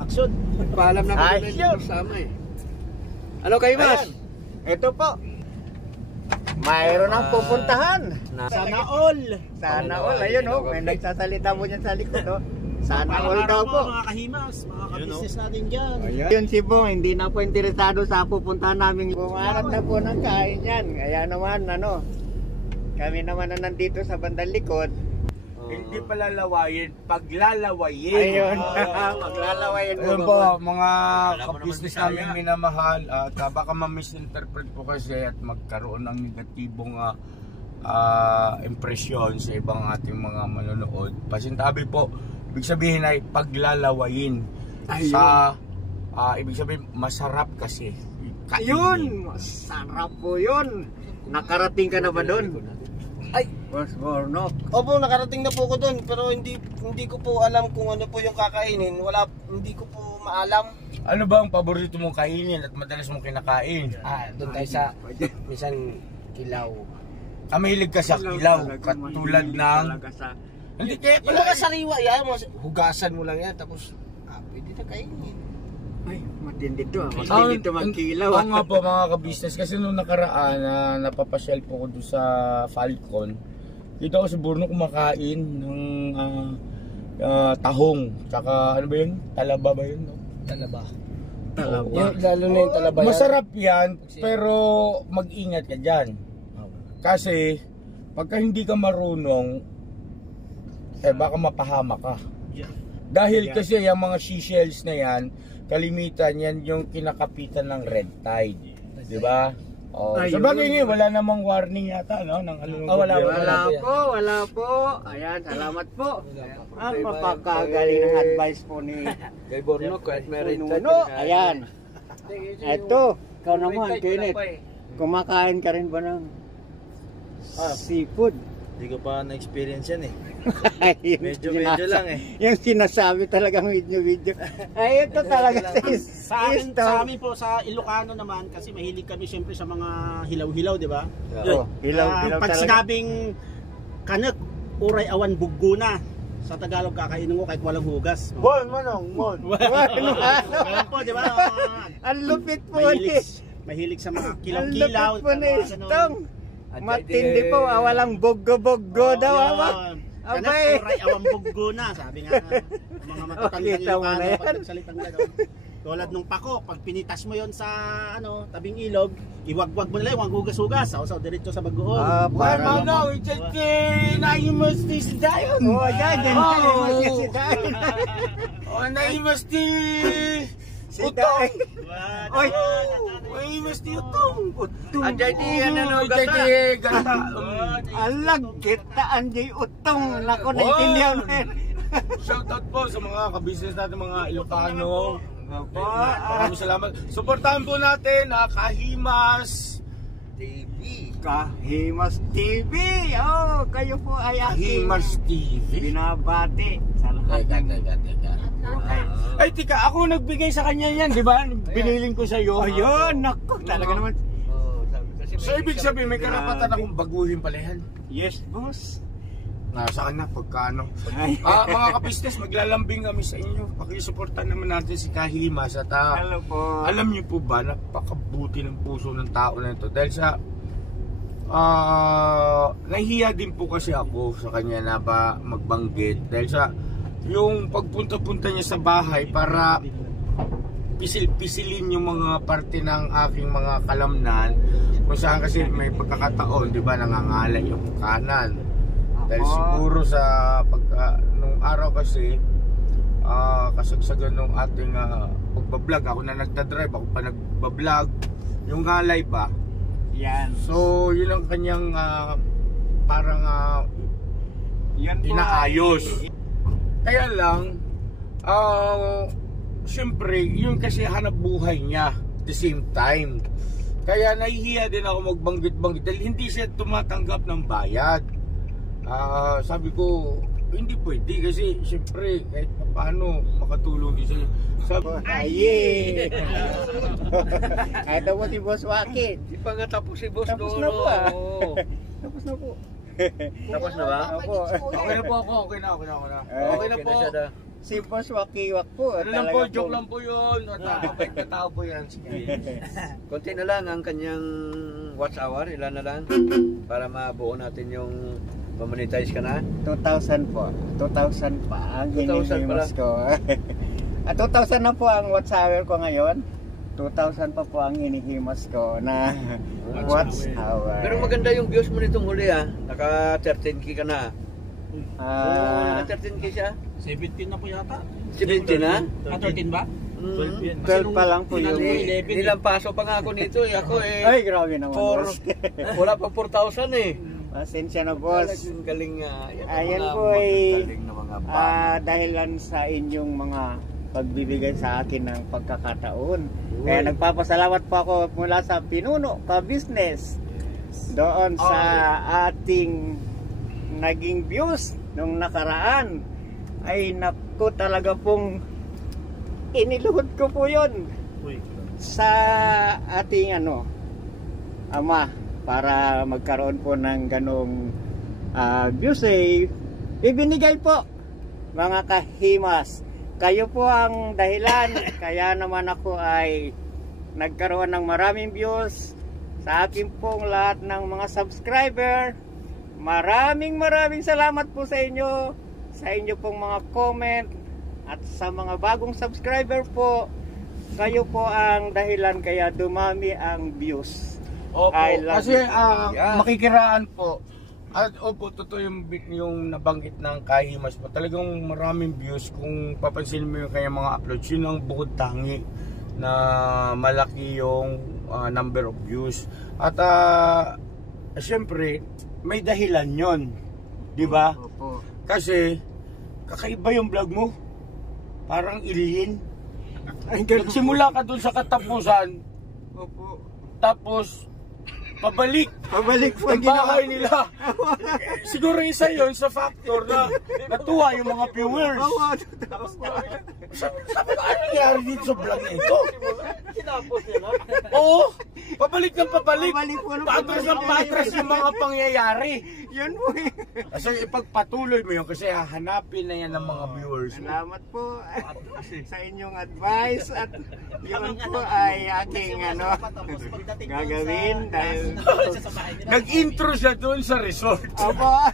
Action. Paalam na kami sama eh. Ano kayo, Mas? Ito po. Mayroon ang pupuntahan. Sana all. Sana all. Ayun oh, may nagsasalita mo dyan sa likod oh. Sana all daw po. Mga kahimas, mga ka-business natin dyan. Yun si Bong, hindi na po interesado sa pupuntahan namin. Bumarap na po ng kain yan. Kaya naman, kami naman na nandito sa bandang likod. Hindi palalawayin, paglalawayin. Ayun, paglalawayin Ayun po, mga ka-business namin minamahal. At baka ma-misinterpret po kasi at magkaroon ng negatibong impresyon sa ibang ating mga manonood. Pasintabi po, ibig sabihin ay paglalawayin. Sa ibig sabihin masarap kasi. Ayun, masarap po yun. Nakarating ka na ba doon? Ay, Boss Bornok. Opo, nakarating na po ko doon, pero hindi ko po alam kung ano po yung kakainin. Hindi ko po maalam. Ano ba ang paborito mong kainin at madalas mong kinakain? Doon tayo sa minsan kilaw. Mahilig ka sa kilaw, katulad ng... Hindi kaya Yung mga sariwa yan, hugasan mo lang yan, tapos pwede na kainin. Ay, matindi to matindi to magkilaw. Oo nga po mga ka-business, kasi nung nakaraan napapasyal po ko doon sa Falcon, kita ko si Borno kumakain ng tahong, tsaka ano ba yun? Talaba ba yun? No? Talaba. Lalo na yung talaba yan. Masarap yan, pero mag-ingat ka dyan. Kasi pagka hindi ka marunong, baka mapahama ka. Dahil kasi yung mga seashells na yan, kalimitan yan yung kinakapitan ng red tide, di ba? Sa bagay ngayon, wala namang warning yata, no? Wala po. Ayan, salamat po. Ang papakagaling ng advice po ni Kay Borno, kahit meron Ayan. Eto, ikaw naman, Kenneth. Kumakain ka rin ba ng seafood? Hindi ko pa na-experience yan eh. Medyo lang eh. Yung sinasabi talagang medyo. Ay, ito talaga sa amin po sa Ilocano naman, kasi mahilig kami siyempre sa mga hilaw-hilaw, di ba? Hilaw pag talaga. sinabing kanak, uray awan buggo na. Sa Tagalog kakainin mo kahit walang hugas. Bon, manong, bon. Ganun po, di ba? Ang lupit po Mahilig sa mga kilaw-kilaw. Ang lupit po ni Stong. Matindi po, walang buggo-buggo daw. Kanak, uray awang buggo na. Sabi nga, mga matatandang Ilocano pag nagsalitang gano'n. Tulad nung pako, pag pinitas mo yon sa tabing ilog, iwagwag mo nila yung hugas-hugas. Sausaw diretso sa bagoong. Parang no, it's naimas ni si Dayon. Yan si Dayon. Naimas ni Utong. Oy, naimas ni Utong. Anjay di gata. Alag kita anjay utong. Nako, naintindihan mo yan. Shoutout po sa mga ka-business natin, mga Ilocano. Maraming salamat. Suportahan po natin Kahimas TV. Kahimas TV. Oh, kayo po ay aking Kahimas TV. binabati sa lahat. Ay, tika, ako nagbigay sa kanya yan, di ba? Biniling ko sa iyo. Ayun, nako, talaga naman. So, ibig sabihin, may karapatan akong baguhin pala yan. Yes, boss. Nasa na pagkano. Mga ka-business, maglalambing kami sa inyo. Pakisuportan naman natin si Kahimas at Hello po. alam niyo po ba, napakabuti ng puso ng tao na ito. Dahil sa nahihiya din po kasi ako sa kanya na ba magbanggit. Dahil sa yung pagpunta-punta niya sa bahay para pisil-pisilin yung mga parte ng aking mga kalamnan. Kung saan kasi may pagkakataon, di ba, nangangalay yung kanan. Dahil siguro sa nung araw kasi kasagsagan nung ating pagbablog, ako na nagdadrive, ako pa nagbablog, yung ngalay ba? Yan. So yun ang kanyang parang Yan po inaayos. Kaya lang siyempre yun kasi hanap buhay niya at the same time. Kaya nahihiya din ako magbanggit-banggit dahil hindi siya tumatanggap ng bayad. Sabi ko, hindi pwede kasi siyempre kahit paano makatulong din siya. Sabi, Kahit daw mo si Boss Waki. Di pa nga tapos si Boss Tapos Doro. na po Tapos na po. Tapos na ba? Opo. okay na po ako, okay na. Okay na po. Si Boss Wakiwak po. Ano lang po, talaga joke lang po yun. Mabait na tao po yan. Konti na lang ang kanyang watch hour, ilan na lang para mabuo natin yung monetize ka na. 2,000 po. 2,000 pa ang 2,000 hinihimas ko. 2,000 na po ang watch hour ko ngayon. 2,000 pa po ang hinihimas ko na watch hour. Pero maganda yung views mo nitong huli naka 13k ka na. Naka 13k siya? 17 na po yata. 17 na? 13 ba? 12 yan. 12 pa lang po yung... Nilang paso pa nga ako nito Ako Ay, grabe naman. Boss. wala pa 4,000 Pasensya na, boss. Talagang galing Ayan po galing na mga dahilan sa inyong mga pagbibigay sa akin ng pagkakataon. Kaya nagpapasalamat po ako mula sa Pinuno Ka-Business doon sa ating naging views nung nakaraan. Ay naku, talaga pong iniluhod ko po yun sa ating ama para magkaroon po ng ganong views ibinigay po mga kahimas. Kayo po ang dahilan kaya naman ako ay nagkaroon ng maraming views sa akin pong lahat ng mga subscriber. Maraming salamat po sa inyo pong mga comment at sa mga bagong subscriber po. Kayo po ang dahilan kaya dumami ang views. Opo, kasi makikiraan po. At opo, totoo yung nabanggit ng Kahimas po. Talagang maraming views. Kung papansin mo yung kanyang mga uploads, yun ang bukod tangi na malaki yung number of views. At syempre, may dahilan yon, di ba? Opo. Kasi kakaiba yung vlog mo. Parang ilihin. Nagsimula ka dun sa katapusan. Opo. Tapos pabalik Pabalik po ang bahay nila. Siguro isa yon sa factor na natuwa yung mga viewers. Sabi ko, ano nangyari dito sa vlog na ito? Oo, pabalik ng pabalik. Patras ng patras yung mga pangyayari. Yun po Kasi ipagpatuloy mo yun kasi hahanapin na yan ng mga viewers. Salamat po sa inyong advice at yun po ay aking gagawin dahil Nag-intro siya doon sa resort. Opo.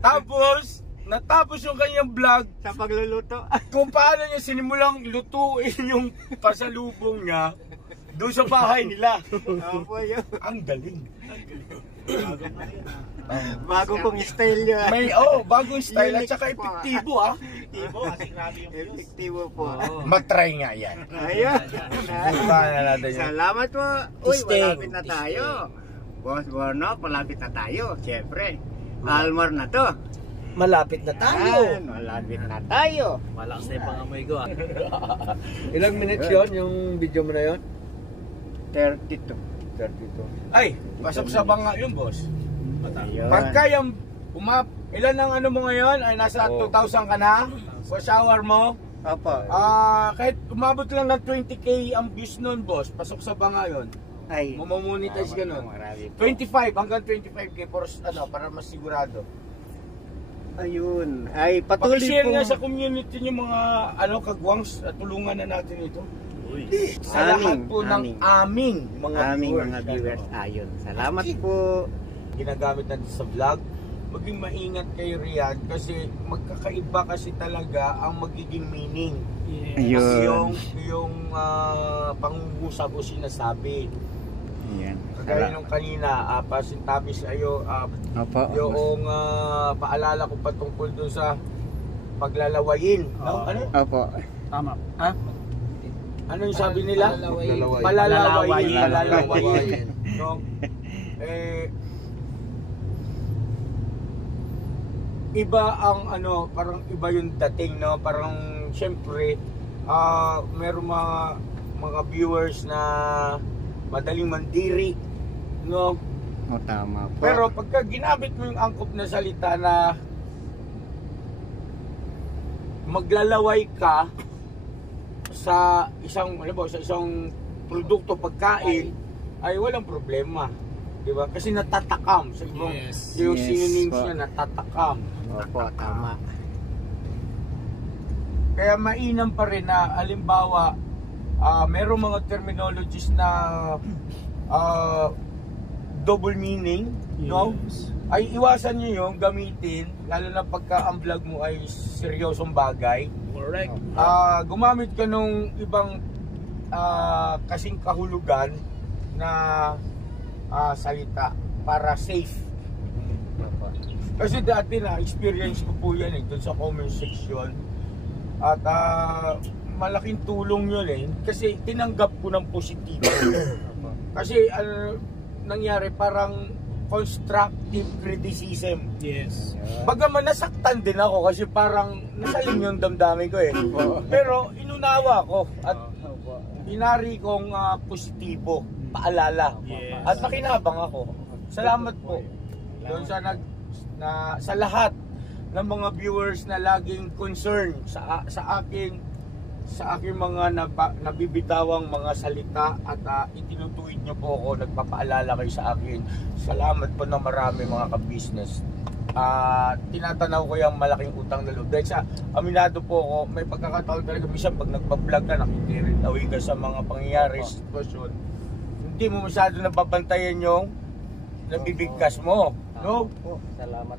Tapos natapos yung kanyang vlog Sa pagluluto. kung paano niya sinimulang lutuin yung pasalubong niya doon sa bahay nila. Opo yun. Ang galing. Bago pong style yun. May bagong style at saka epektibo Epektibo kasi grabe yung views. Epektibo po. Matry nga yan. Ayun. Subukan na natin yan. Salamat po. Uy, Testing. malapit na tayo. Boss Borno, malapit na tayo. Siyempre. Almor na to. Malapit na tayo. Yan, malapit na tayo. Malakas na yung pangamoy ko Ilang minutes yon yung video mo na yon? 32. 32. Ay, pasok sa banga yun, boss. Ayun. Pagka yung ilan ang ano mo ngayon ay nasa 2,000 ka na sa shower mo. Opo. Kahit umabot lang ng 20k ang views nun, boss, pasok sa banga yun. Ay. Mamomonetize ka nun. Marami po. 25 hanggang 25k para mas sigurado. Ayun. Ay, patuloy Pag-share nga pong... sa community yung mga kagwangs at tulungan na natin ito. Sa Aming, lahat po ng aming mga viewers. Ayun. Salamat po. Ginagamit natin sa vlog. Maging maingat kay Riyadh kasi magkakaiba kasi talaga ang magiging meaning. Ayun. Yung pangungusap o sinasabi. Ayan. Kagaya nung kanina, pasintabi sa'yo, Opo. yung paalala ko patungkol doon sa paglalawayin. No? Ano? Opo. Tama. Ha? Ano yung sabi nila? Palalawayin. Palalawayin. No? Iba ang parang iba yung dating, no? Parang syempre meron mga viewers na madaling mandiri, no? O, tama po. Pero pagka ginamit mo yung angkop na salita na maglalaway ka sa isang produkto pagkain ay walang problema. Di ba? Kasi natatakam. Sa ibang, yung Yes, synonyms po. niya, natatakam. Opo, tama. Kaya mainam pa rin na, halimbawa, merong mga terminologies na double meaning, no? Ay iwasan nyo yung gamitin, lalo na pagka ang vlog mo ay seryosong bagay. Correct. Gumamit ka nung ibang kasing kahulugan na salita para safe. Kasi dati na experience ko po yan dun sa comment section. At malaking tulong yun kasi tinanggap ko ng positibo. Kasi nangyari parang constructive criticism. Yes. Bagaman nasaktan din ako kasi parang nasalim yung damdamin ko Pero inunawa ko at inari kong positibo, paalala. Yes. At nakinabang ako. Salamat po doon sa lahat ng mga viewers na laging concerned sa aking mga nabibitawang mga salita at itinutuwid niyo po ako, nagpapaalala kayo sa akin. Salamat po na marami mga ka-business. Tinatanaw ko yung malaking utang na loob. Dahil sa aminado po ako, may pagkakataon talaga minsan pag nagpa-vlog ka, nakikiritawi ka sa mga pangyayari, sitwasyon. Hindi mo masyado nababantayan yung nabibigkas mo. No?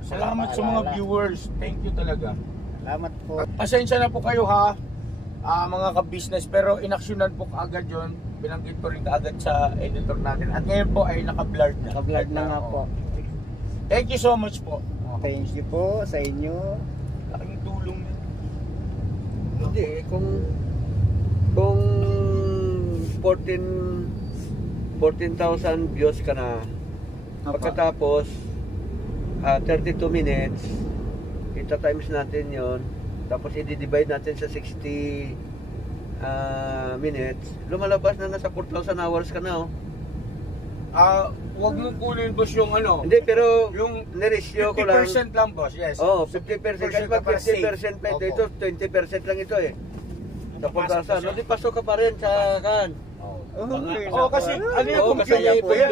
Salamat sa mga viewers. Thank you talaga. Salamat po. Pasensya na po kayo ha. Mga ka-business, pero inaksyonan po kaagad yun. Binanggit ko rin kaagad sa editor natin. At ngayon po ay naka-blurred na. Naka-vlog na nga po. Thank you so much po. Thank you po sa inyo. Laking tulong na. Hindi, kung 14,000 views ka na, pagkatapos 32 minutes, kita times natin yon, tapos i-divide natin sa 60 minutes, lumalabas na nasa 4,000 hours ka na Huwag mo kunin boss yung Hindi, pero yung niresyo ko lang. 50% lang boss, yes. 50%. Kasi pag 50% pa ito, 20% lang ito Sa 4,000. No, di pasok ka pa rin sa kan. Kasi yung masaya po yan.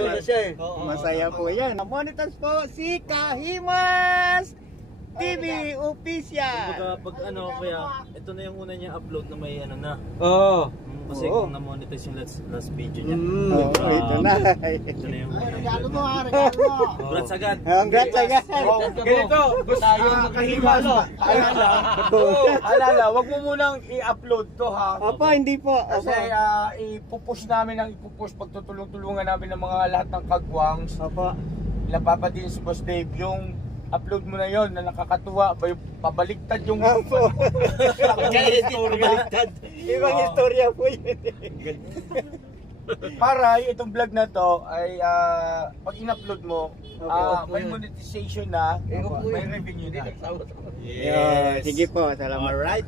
Masaya po yan. Monitors po si Kahimas TV Official. Pag kaya ito na yung una niya upload na may na. Oo. Kasi kung na-monetize yung last video niya. Ito na. Ito na yung Regalo mo. Congrats agad. Congrats agad. Ganito, gusto yung makahimas. Alala, wag mo munang i-upload to ha. Opo, hindi po. Kasi ipupush namin pagtutulong-tulungan namin ng mga lahat ng kagwangs. Opo. Napapa din si Boss Dave yung upload mo na yon na nakakatuwa ba yung pabaliktad yung Opo. Baliktad. Ibang istorya po yun. para itong vlog na to ay pag in-upload mo may monetization na, may revenue na. Sige po, salamat. Alright.